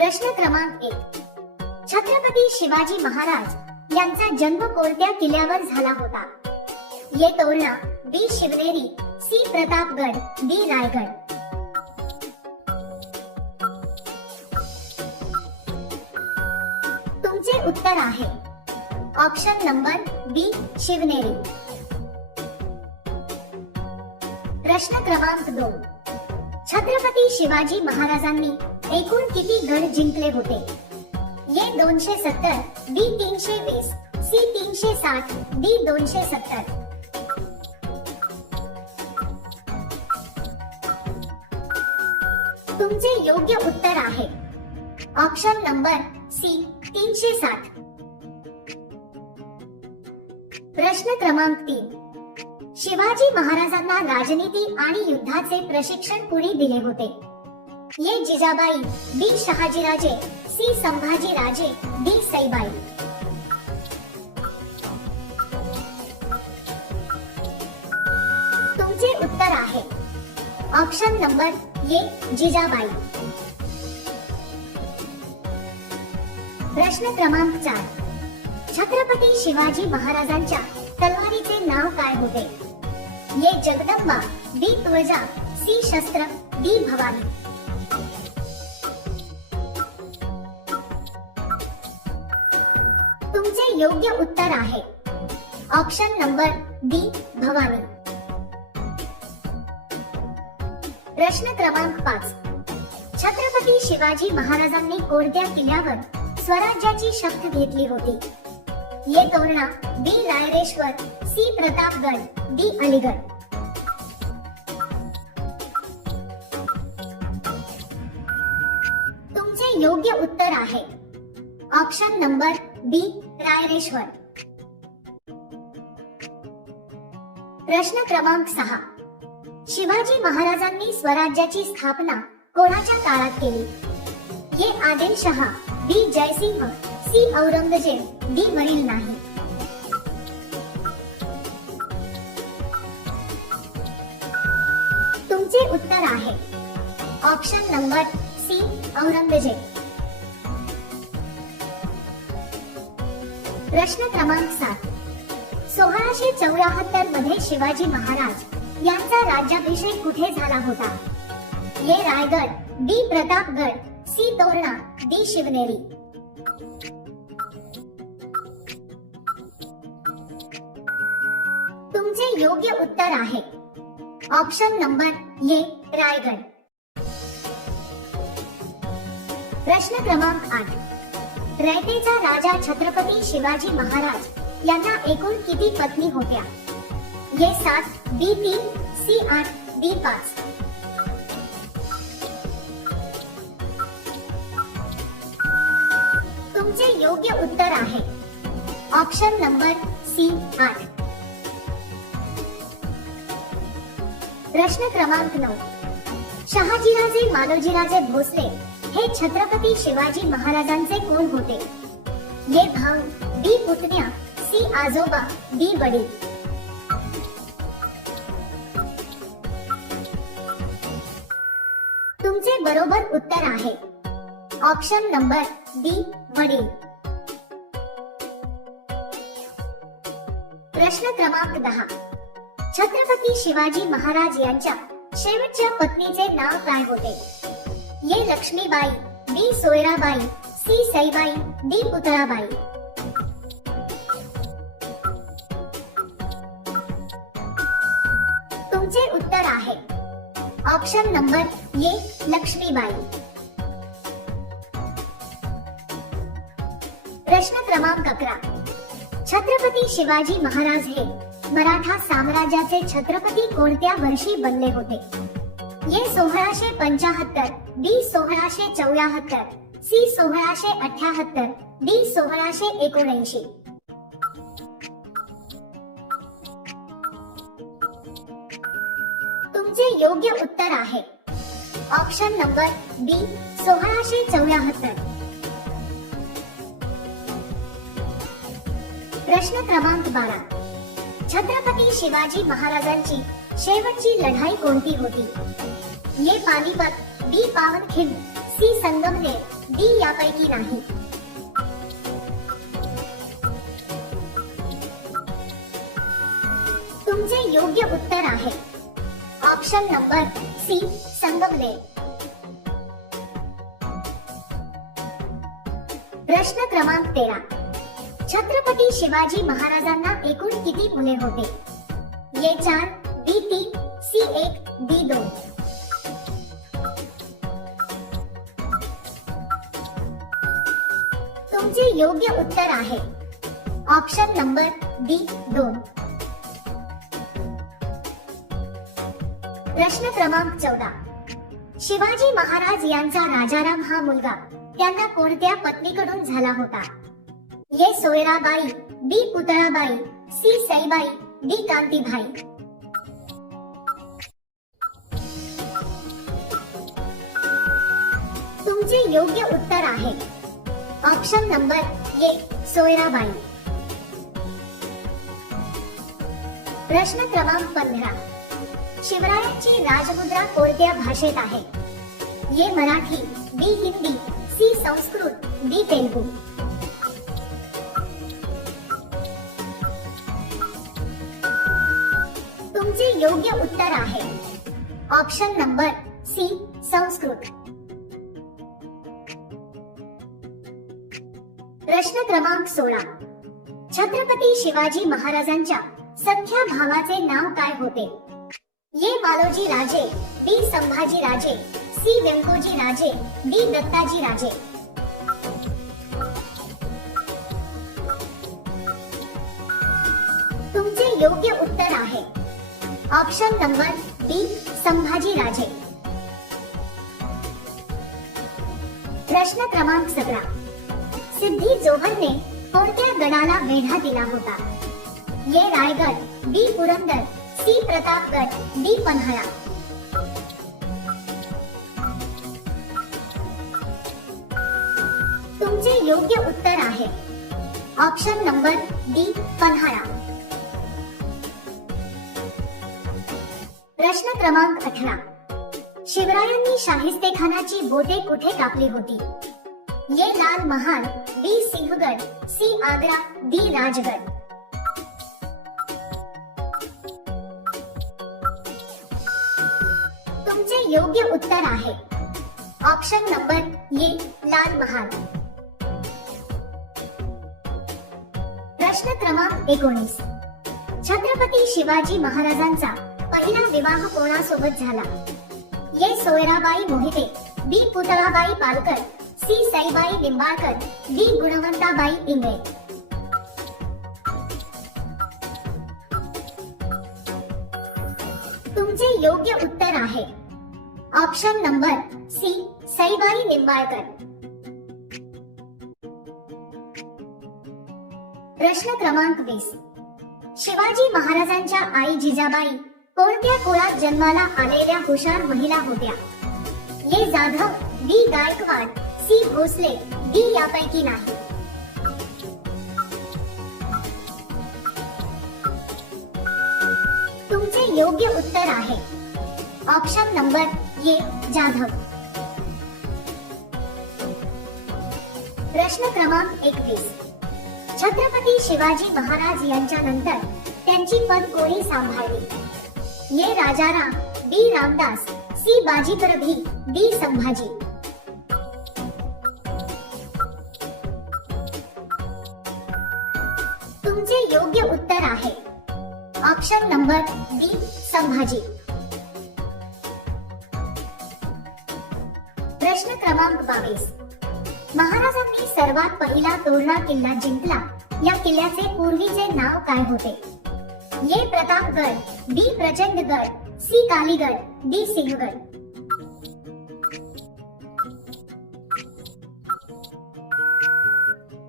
प्रश्न क्रमांक 1. छत्रपती शिवाजी महाराज यांचा जन्म कोणत्या किल्ल्यावर झाला होता? ए. तोरणा, बी. शिवनेरी, सी. प्रतापगड, डी. रायगड. तुमचे उत्तर आहे ऑप्शन नंबर बी. शिवनेरी. प्रश्न क्रमांक 2. छत्रपती शिवाजी महाराजांनी एकूण किती गड जिंकले होते? ए. 270, बी. 320, सी. 360, डी. 270. तुमचे योग्य उत्तर आहे ऑप्शन नंबर सी. 360. प्रश्न क्रमांक 3. शिवाजी महाराजांना राजनीती आणि युद्धाचे प्रशिक्षण कुणी दिले होते? ए. जिजाबाई, बी. शहाजीराजे, सी. संभाजीराजे, डी. सईबाई. तुमचे उत्तर आहे ऑप्शन नंबर ए. जिजाबाई. प्रश्न क्रमांक 4. छत्रपती शिवाजी महाराजांच्या तलवारीचे नाव काय होते? ए. जगदंबा, बी. तुळजा, सी. शस्त्र, डी. भवानी. तुमचे योग्य उत्तर आहे ऑप्शन नंबर डी. भवानी. प्रश्न क्रमांक 5. छत्रपती शिवाजी महाराजांनी कोणत्या किल्ल्यावर स्वराज्याची शपथ घेतली होती? ए. तोरणा, बी. रायरेश्वर, सी. प्रतापगड, डी. अलीगड. तुमचे योग्य उत्तर आहे ऑप्शन नंबर बी. रायरेश्वर. प्रश्न क्रमांक 6. शिवाजी महाराजांनी स्वराज्याची स्थापना कोणाच्या काळात केली? ए. आदिलशहा, बी. जयसिंह, सी. औरंगजेब, डी. वरील नाही. तुमचे उत्तर आहे ऑप्शन नंबर सी. औरंगजेब. प्रश्न क्रमांक 7. 1674 मध्ये शिवाजी महाराज यांचा राज्याभिषेक कुठे झाला होता? ए. रायगड, बी. प्रतापगड, सी. तोरणा, डी. शिवनेरी. तुमचे योग्य उत्तर आहे ऑप्शन नंबर ए. रायगड. प्रश्न क्रमांक 8. रयतेचा राजा छत्रपती शिवाजी महाराज यांना एकूण किती पत्नी होत्या? ए. 7, बी. 3, सी. 8, डी. 5. तुमचे योग्य उत्तर आहे ऑप्शन नंबर सी. 8. प्रश्न क्रमांक 9. शहाजीराजे मालोजीराजे भोसले हे छत्रपती शिवाजी महाराजांचे कोण होते? ए. भाऊ, बी. पुतण्या, सी. आजोबा, डी. वडील. तुमचे बरोबर उत्तर आहे ऑप्शन नंबर डी. वडील. प्रश्न क्रमांक 10. छत्रपती शिवाजी महाराज यांच्या शेवटच्या पत्नीचे नाव काय होते? ए. लक्ष्मीबाई, बी. सोयराबाई, सी. सईबाई, डी. पुतळाबाई. तुमचे उत्तर आहे ऑप्शन नंबर ए. लक्ष्मीबाई. प्रश्न क्रमांक 11. छत्रपती शिवाजी महाराज हे मराठा साम्राज्याचे छत्रपती कोणत्या वर्षी बनले होते? ए. 1675, बी. 1674, सी. 1678, डी. 1679. तुमचे योग्य उत्तर आहे ऑप्शन नंबर बी. 1674. प्रश्न क्रमांक 12. छत्रपती शिवाजी महाराजांची शेवटची लढाई कोणती होती? ए. पानिपत, बी. पावनखिंड, सी. संगमनेर, डी यापैकी नाही. तुमचे योग्य उत्तर आहे ऑप्शन नंबर सी, संगमनेर. प्रश्न क्रमांक 13. छत्रपती शिवाजी महाराजांना एकूण किती मुले होते? ए 4, बी 3, सी 1, डी 2. तुमचे योग्य उत्तर आहे ऑप्शन नंबर डी 2. प्रश्न क्रमांक 14. शिवाजी महाराज यांचा राजाराम हा मुलगा त्यांना कोणत्या पत्नीकडून झाला होता? ए सोयराबाई, बी पुतळाबाई, सी सईबाई, डी कांतीबाई. तुमचे योग्य उत्तर आहे ऑप्शन नंबर ए, सोयराबाई. प्रश्न क्रमांक 15. शिवरायांची राजमुद्रा कोणत्या भाषेत आहे? ए मराठी, बी हिंदी, सी संस्कृत, डी तेलुगू. तुमचे योग्य उत्तर आहे ऑप्शन नंबर सी, संस्कृत. प्रश्न क्रमांक 16. छत्रपती शिवाजी महाराजांच्या सख्या भावाचे नाव काय होते? ए मालोजी राजे, बी संभाजी राजे, सी व्यंकोजी राजे, डी दत्ताजी राजे. तुमचे योग्य उत्तर आहे ऑप्शन नंबर बी, संभाजी राजे. प्रश्न क्रमांक 17. सिद्धी जोहरने कोणत्या गडाला वेढा दिला होता? ए रायगड, बी पुरंदर, सी प्रतापगड, डी पन्हाळा. तुमचे योग्य उत्तर आहे ऑप्शन नंबर डी, पन्हाळा. प्रश्न क्रमांक 18. शिवरायांनी शाहिस्तेखानाची बोटे कुठे कापली होती? ए लाल महाल, बी सिंहगड, सी आग्रा, डी राजगड. तुमचे योग्य उत्तर आहे option number A, Lal Mahal. प्रश्न क्रमांक 19. छत्रपती शिवाजी महाराजांचा पहिला विवाह कोणासोबत झाला? A Soyarabai Mohite, B Putalabai Palkar, C Saibai Nimbalkar, D Gunwantabai Ingale. तुमचे योग्य उत्तर आहे option number C, Saibai Nimbalkar. प्रश्न क्रमांक 20. शिवाजी महाराजांच्या आई जिजाबाई कोणत्या कुळात जन्माला आलेल्या हुशार महिला होत्या? ए जाधव, बी गायकवाड, सी भोसले, डी यापैकी नाही. तुमचे योग्य उत्तर आहे ऑप्शन नंबर ए, जाधव. प्रश्न क्रमांक 21. छत्रपती शिवाजी महाराज यांच्या नंतर त्यांची पद कोणी सांभाळली? ए राजाराम, बी रामदास, सी बाजी प्रभी, डी संभाजी. तुमचे योग्य उत्तर आहे ऑप्शन नंबर डी, संभाजी. प्रश्न क्रमांक 22. महाराजांनी सर्वात पहिला तोरणा किल्ला जिंकला या किल्ल्याचे पूर्वीचे नाव काय होते? ए प्रतापगड, बी प्रचंडगड, सी कालीगड, डी सिंहगड.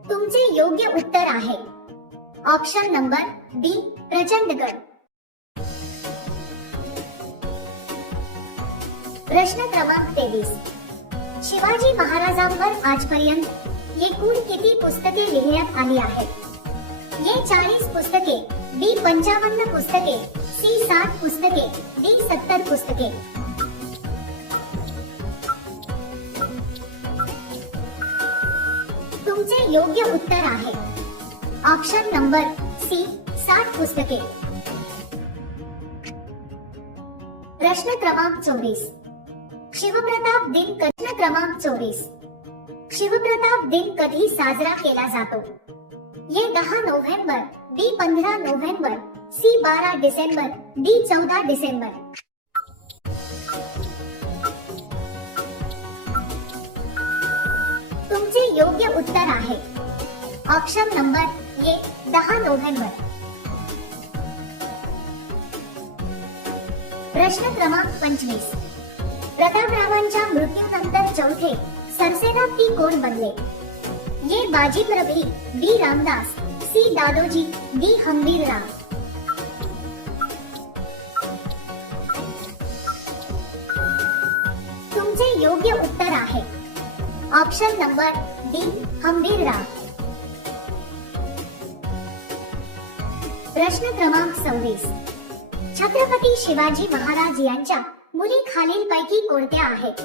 तुमचे योग्य उत्तर आहे ऑप्शन नंबर बी, प्रचंडगड. प्रश्न क्रमांक 23. शिवाजी महाराजांवर आजपर्यंत एकूण किती पुस्तके लिहिण्यात आली आहेत? ए 40 पुस्तके, बी 55 पुस्तके, सी 60 पुस्तके, डी 70 पुस्तके. तुमचे योग्य उत्तर आहे ऑप्शन नंबर सी 60 पुस्तके. प्रश्न क्रमांक 24. शिवप्रताप दिन प्रश्न क्रमांक 24. शिवप्रताप दिन कधी साजरा केला जातो? A 10 November, B 15 November, C 12 December, D 14 December. तुमचे योग्य उत्तर आहे ऑप्शन नंबर ए 10 नोव्हेंबर. प्रश्न क्रमांक 25. प्रतापरावांच्या मृत्यूनंतर चौथे सरसेनापती कोण बनले? ए बाजी प्रभी, बी रामदास, सी दादोजी, डी हंबीरराव. तुमचे योग्य उत्तर आहे ऑप्शन नंबर डी हंबीरराव. प्रश्न क्रमांक 26. छत्रपती शिवाजी महाराज यांच्या मुली खालीलपैकी कोणत्या आहेत?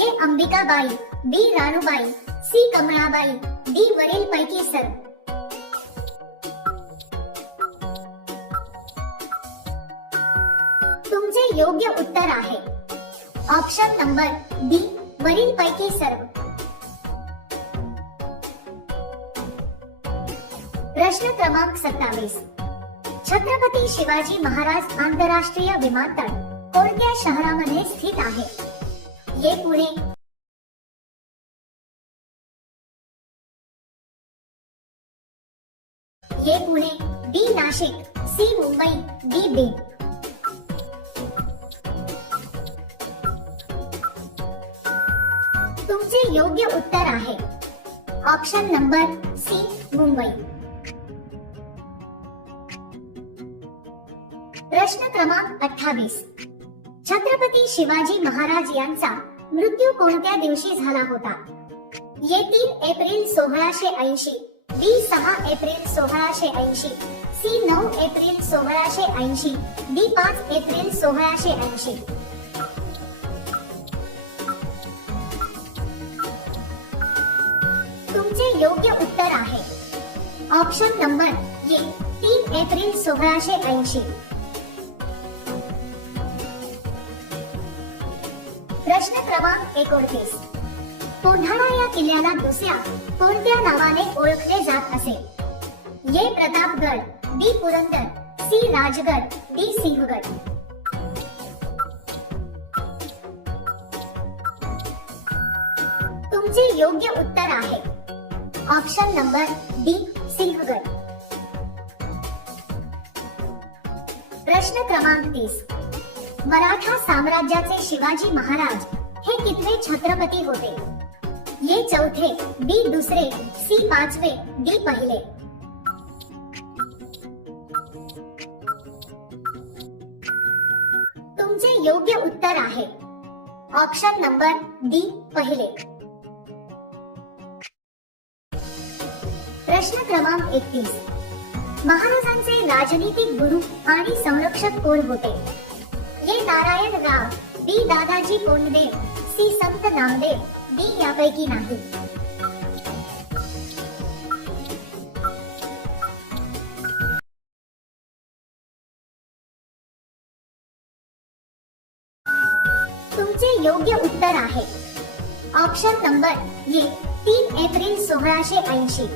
ए अंबिकाबाई, बी राणूबाई, सी कमळाबाई, डी वरीलपैकी सर्व. तुमचे योग्य उत्तर आहे ऑप्शन नंबर डी वरीलपैकी सर्व. प्रश्न क्रमांक 27. छत्रपती शिवाजी महाराज आंतरराष्ट्रीय विमानतळ कोणत्या शहरामध्ये स्थित आहे? ए पुणे, ए पुणे, बी नाशिक, सी मुंबई, डी बीड. तुमचे योग्य उत्तर आहे ऑप्शन नंबर सी मुंबई. प्रश्न क्रमांक 28. छत्रपती शिवाजी महाराज यांचा मृत्यू कोणत्या दिवशी झाला होता? A 3 April 1680, B 6 April 1680, C 9 April 1680, D 5 April 1680. तुमचे योग्य उत्तर आहे ऑप्शन नंबर ए 3 एप्रिल 1680. प्रश्न क्रमांक 29. कोंढाणा या किल्ल्याला दुसऱ्या कोणत्या नावाने ओळखले जात असे? ए प्रतापगड, बी पुरंदर, सी राजगड, डी सिंहगड. तुमचे योग्य उत्तर आहे ऑप्शन नंबर डी सिंहगड. प्रश्न क्रमांक 30. मराठा साम्राज्याचे शिवाजी महाराज हे कितवे छत्रपती होते? ए चौथे, बी दुसरे, सी पाचवे, डी पहिले. तुमचे योग्य उत्तर आहे ऑप्शन नंबर डी पहिले. प्रश्न क्रमांक 31. महाराजांचे राजनीतिक गुरु आणि संरक्षक कोण होते? ए नारायण राव, बी दादाजी कोंडदेव, सी संत नामदेव, डी यापैकी नाही. तुमचे योग्य उत्तर आहे ऑप्शन नंबर ए 3 एप्रिल 1680.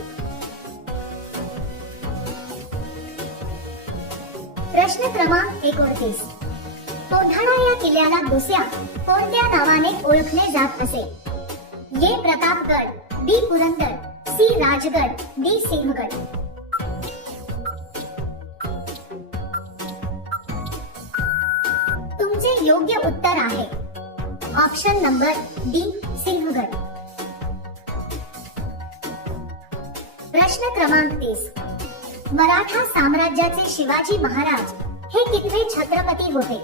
प्रश्न क्रमांक 29. कोंढाणा या किल्ल्याला दुसऱ्या कोणत्या नावाने ओळखले जात असे? ए प्रतापगड, बी पुरंदर, सी राजगड, डी सिंहगड. तुमचे योग्य उत्तर आहे ऑप्शन नंबर डी सिंहगड. प्रश्न क्रमांक 30. मराठा साम्राज्याचे शिवाजी महाराज हे कितवे छत्रपती होते?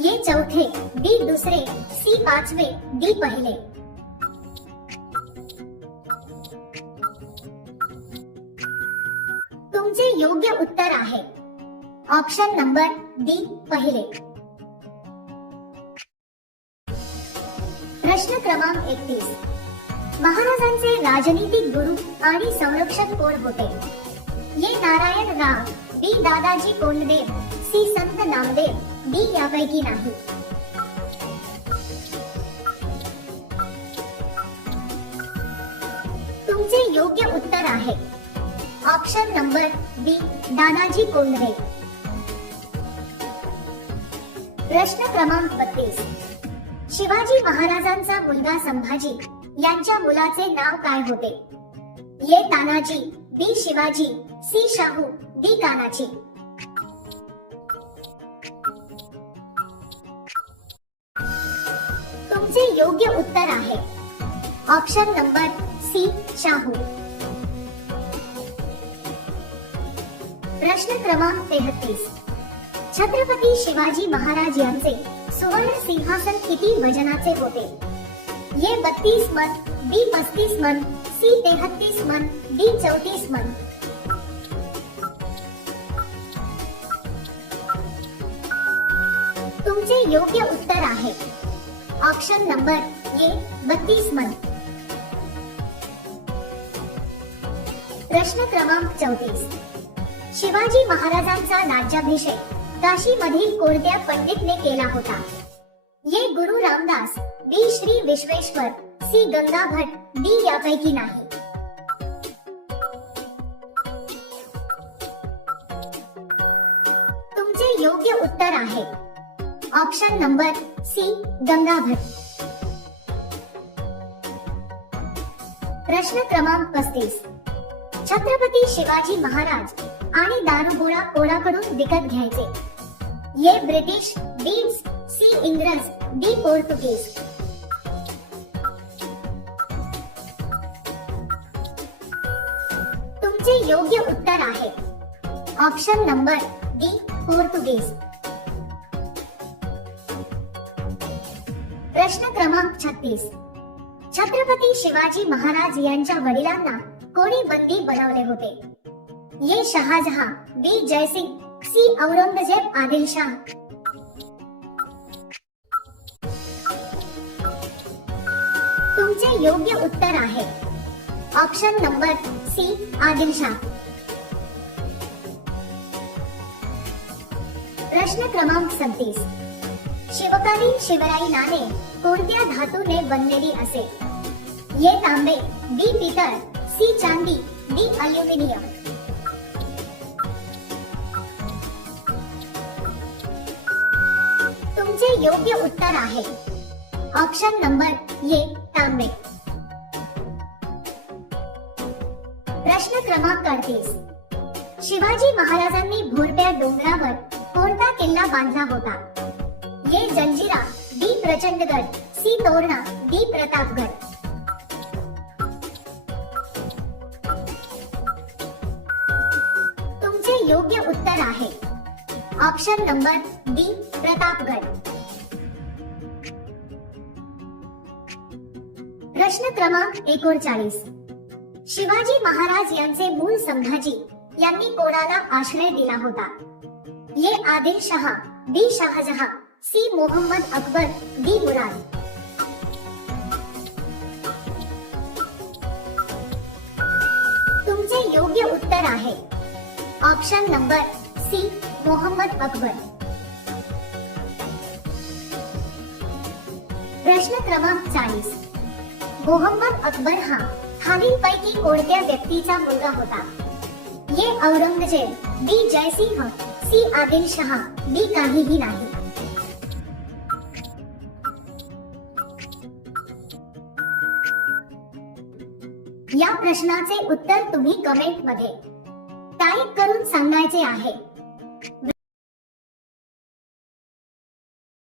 ए चौथे, बी दुसरे, सी पाचवे, डी पहिले. तुमचे योग्य उत्तर आहे ऑप्शन नंबर डी पहिले. प्रश्न क्रमांक 31. महाराजांचे राजनीतिक गुरु आणि संरक्षक कोण होते? ये नारायण राव, बी दादाजी कोंडदेव, सी संत नामदेव, डी यापैकी नाही. तुमचे योग्य उत्तर आहे ऑप्शन नंबर बी दादाजी कोंडदेव. प्रश्न क्रमांक 32. शिवाजी महाराजांचा मुलगा संभाजी यांच्या मुलाचे नाव काय होते? ये तानाजी, बी शिवाजी, सी शाहू, डी कान्हाजी. तुमचे योग्य उत्तर आहे ऑप्शन नंबर सी शाहू. प्रश्न क्रमांक 33. छत्रपती शिवाजी महाराज यांचे सुवर्ण सिंहासन किती वजनाचे होते? ये 32 मन, बी 35 मन, सी 33 मन, डी 34 मन. तुमचे योग्य उत्तर आहे ऑप्शन नंबर ए 32 मन. प्रश्न क्रमांक 34. शिवाजी महाराजांचा राज्याभिषेक काशी मधील कोणत्या पंडितने केला होता? ये गुरु रामदास, बी श्री विश्वेश्वर, सी गंगा भट, डी यापैकी नाही. तुमचे योग्य उत्तर आहे ऑप्शन नंबर सी गंगा भट. प्रश्न क्रमांक 35. छत्रपती शिवाजी महाराज आणि दारुगोळा कोणाकडून विकत घ्यायचे? ये ब्रिटिश, बी सी इंग्रज, डी पोर्तुगीज. तुमचे योग्य उत्तर आहे ऑप्शन नंबर डी पोर्तुगीज. प्रश्न क्रमांक 36. छत्रपती शिवाजी महाराज यांच्या वडिलांना कोणी बंदी बनवले होते? ये शहाजहां, बी जयसिंग, सी औरंगजेब आदिलशाह. तुमचे योग्य उत्तर आहे ऑप्शन नंबर सी आदिलशाह. प्रश्न क्रमांक 37. शिवकालीन शिवराई नाणे कोणत्या धातूने बनलेली असे? ये तांबे, बी पितळ, सी चांदी, डी अल्युमिनियम. तुमचे योग्य उत्तर आहे ऑप्शन नंबर ए तांबे. प्रश्न क्रमांक 38. शिवाजी महाराजांनी भोरट्या डोंगरावर कोणता किल्ला बांधला होता? A Janjira, D Prachandgad, C Torna, D Pratapgad. तुमचे योग्य उत्तर आहे ऑप्शन नंबर डी प्रतापगड. प्रश्न क्रमांक 39. शिवाजी महाराज यांचे मूळ संभाजी यांनी कोणाला आश्रय दिला होता? A Adilshah, B Shahjahan, C Mohammad Akbar, D Murad. तुमचे योग्य उत्तर आहे option number C Mohammad Akbar. प्रश्न क्रमांक 40. मोहम्मद अकबर हा खालीलपैकी कोणत्या व्यक्तीचा मुलगा होता? ये औरंगजेब, बी जयसिंह, सी आदिलशाह, डी काहीही नाही. या प्रश्नाचे उत्तर तुम्ही कमेंट मध्ये टाइप करून सांगायचे आहे.